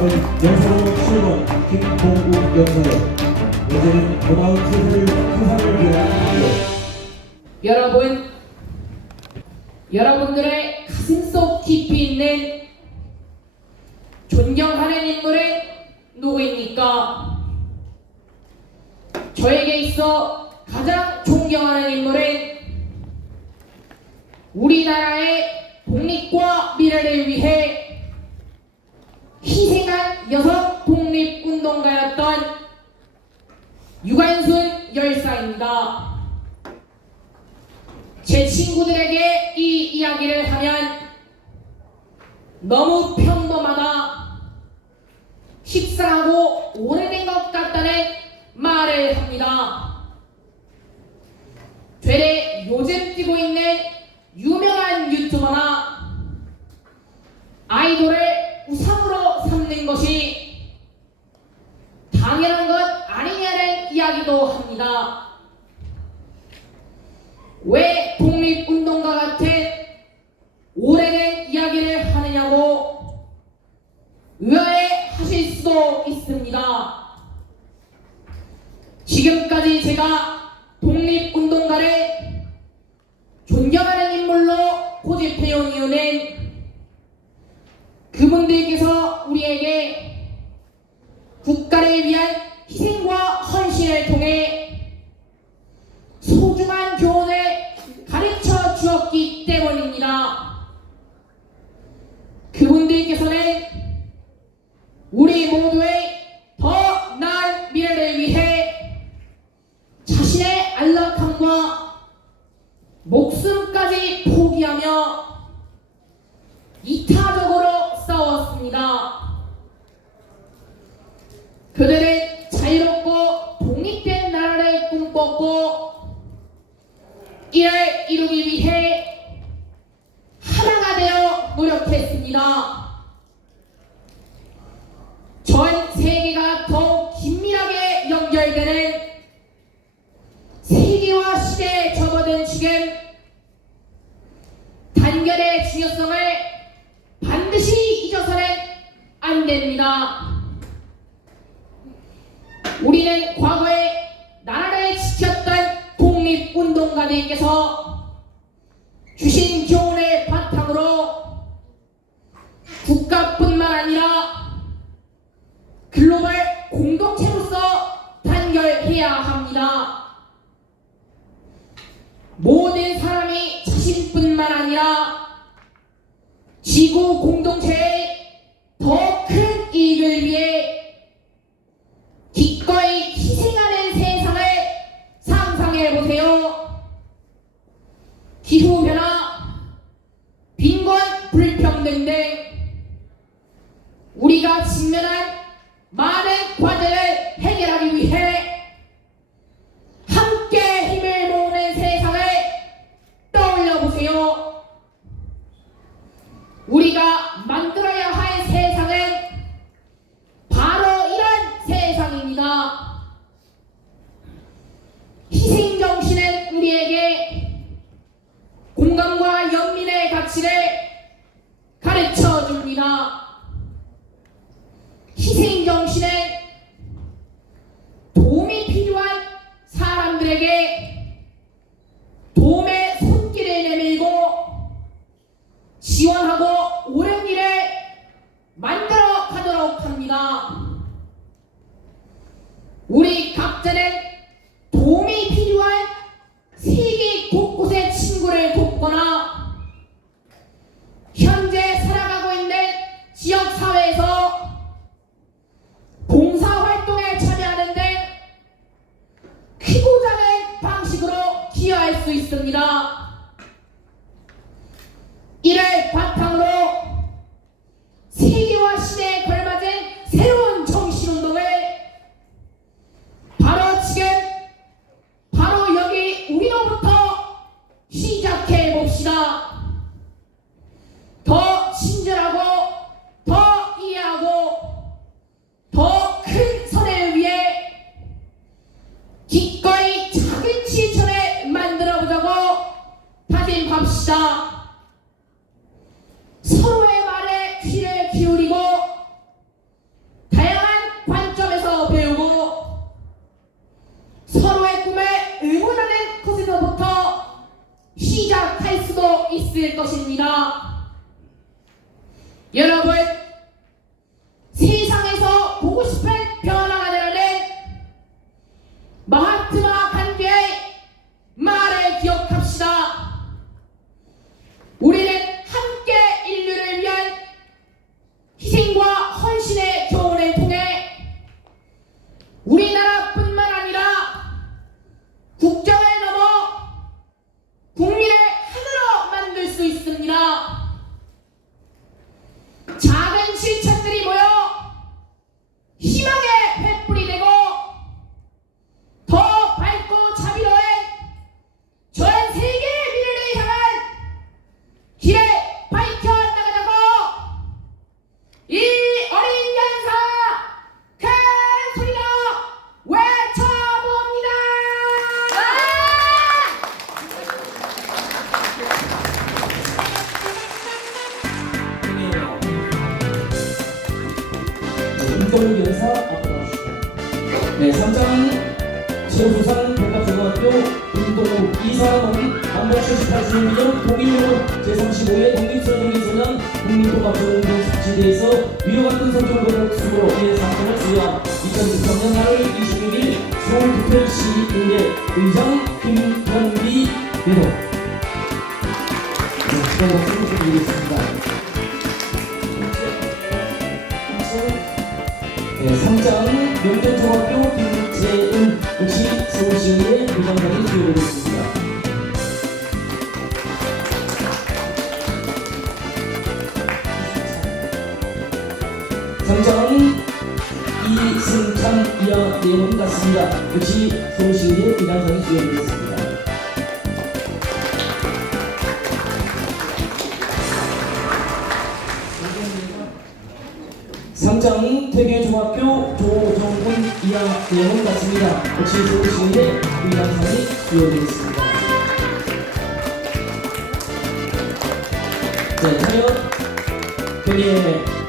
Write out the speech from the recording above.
다음은 영사로 7번 김동국 영사요. 예제는 고마운 세상을 세상을 위한 기도. 여러분, 여러분들의 가슴 속 깊이 있는 존경하는 인물은 누구입니까? 저에게 있어 가장 존경하는 인물은 우리나라의 독립과 미래를 위해 여성 독립운동가였던 유관순 열사입니다. 제 친구들에게 이 이야기를 하면 너무 평범하다, 식상하고 오래된 것 같다는 말을 합니다. 되레 요즘 뛰고 있는 유명한 유튜버나 아이돌을 삼는 것이 당연한 것 아니냐는 이야기도 합니다. 왜 독립운동가 같은 오래된 이야기를 하느냐고 의아해 하실 수도 있습니다. 지금까지 제가 독립운동가를 존경하는 인물로 고집해온 이유는 그분들께서 우리에게 국가를 위한 희생과 헌신을 통해 소중한 교훈을 가르쳐 주었기 때문입니다. 그분들께서는 우리 모두의 더 나은 미래를 위해 자신의 안락함과 목숨까지 포기하며 이타적으로 싸웠습니다. 그들은 자유롭고 독립된 나라를 꿈꿨고 이를 이루기 위해 하나가 되어 노력했습니다. 전 세계가 더욱 긴밀하게 연결되는 세계화 시대에 접어든 지금 단결의 중요성을 반드시 잊어서는 안 됩니다. 우리는 과거에 나라를 지켰던 독립운동가들께서 주신 교훈을 바탕으로 국가뿐만 아니라 글로벌 공동체로서 단결해야 합니다. 모든 사람이 자신뿐만 아니라 지구 공동체의 더 큰 이익을 위해 기꺼이 희생하는 세상을 상상해 보세요. 기후변화, 빈곤, 불평등 등 우리가 직면한 많은 과제를 해결하기 위해 함께 힘을 모으는 세상을 떠올려 보세요. 우리가 만들어야 할 세상은 바로 이런 세상입니다. 희생 정신은 우리에게 공감과 연민의 가치를 가르쳐 줍니다. 있습니다. 이를 바탕 빈 밥시다. 서로의 말에 귀를 기울이고 다양한 관점에서 배우고 서로의 꿈에 응원하는 것에서부터 시작할 수도 있을 것입니다. 여러분 백합초등학교 운동부 이 사람은 남북 78주년 기념 독일연합 제35회 독립선언기소년 국민통합조운동 삭제대에서 위와 같은 성격 고백수로 이의 사건을 수여한 2013년 8월 26일 서울특별시의회 의장 김현 내원 같습니다. 역시 서울시의회 의장단이 수여되겠습니다. 상장 태계중학교 조정훈 내원 같습니다. 역시 서울시의회 의장단이 수여되겠습니다. 네, 차렷 경례